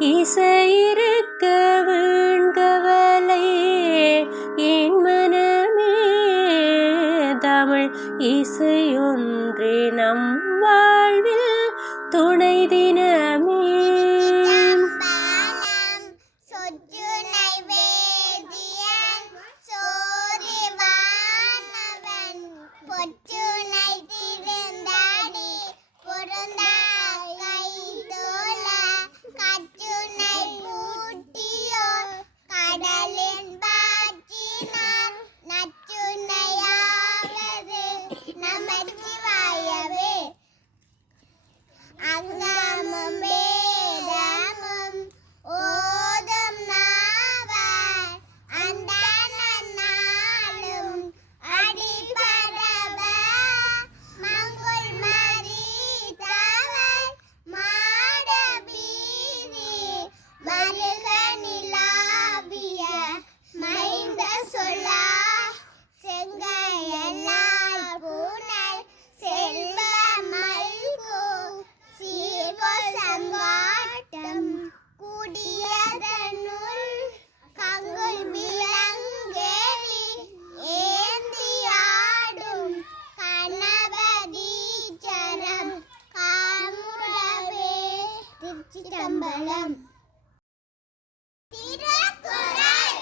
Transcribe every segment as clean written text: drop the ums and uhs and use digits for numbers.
இசையிருக்க வீண்கவலை என் மனமே தமிழ் இசையொன்றே நம் வாழ்வில் துணை தினமே. சிதம்பரம் திருக்குறள்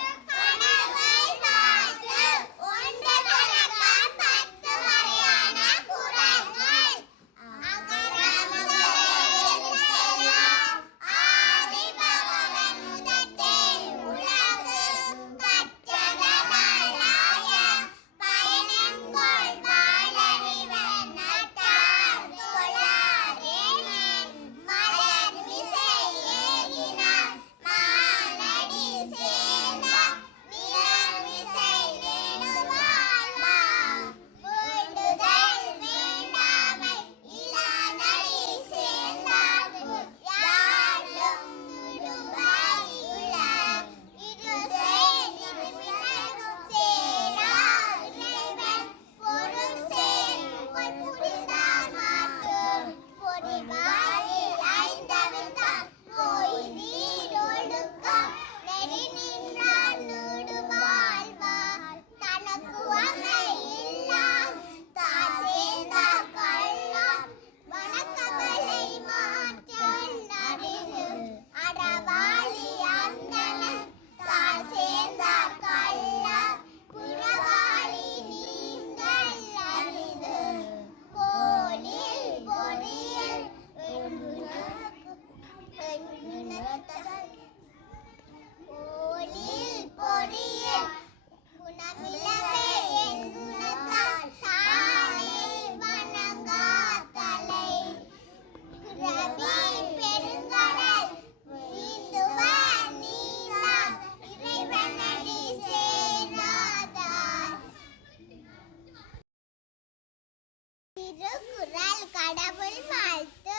கடவுள் வாழ்த்து.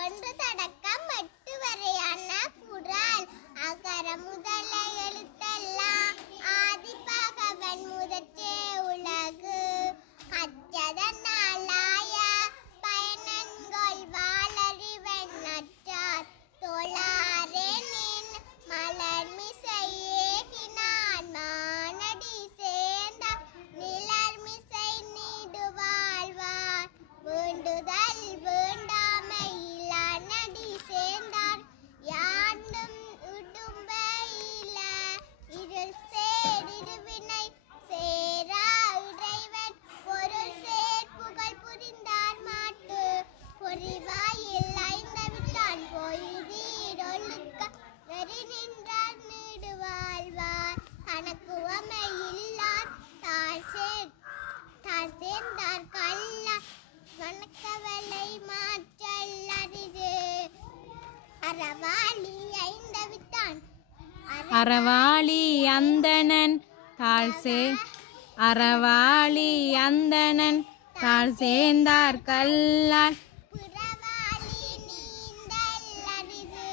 ஒன்று தொடக்கம் 8 வரையான குறள். அகர முதல எழுத்தெல்லாம் ஆதி பகவன் முதற்றே உலகு. கற்றதனாலாய பயனன்கொள் வாளறிவன் நற்றார். தொழாரெனின் மலர்மிசை ஏகினான் மானடி சேர்ந்தார். நிலர்மிசை நீடு வாழ்வார் வேண்டுதல் வேண்டாமை இளநடி சேர்ந்தார். யாண்டும் உடும்பையில இருள் சேரிருவினை சேரா இறைவன் பொருள் சேர் புகழ் புரிந்தார் மாட்டு. பொறிவாயில் ஐந்தவித்தான் பொய்தீர் ஒழுக்க வெறி நின்றார் நீடு வாழ்வார். கணக்குவமை இல்லார் தார் சேர்ந்தார் கல்லார். வணக்கவலை மாற்றல் அரிது. அறவாளி ஐந்தவித்தான் அறவாளி அந்தணன் அறவாளி அந்தணன் தாழ் சேர்ந்தார் கல்லார். புறவாளி நீந்தல் அரிது.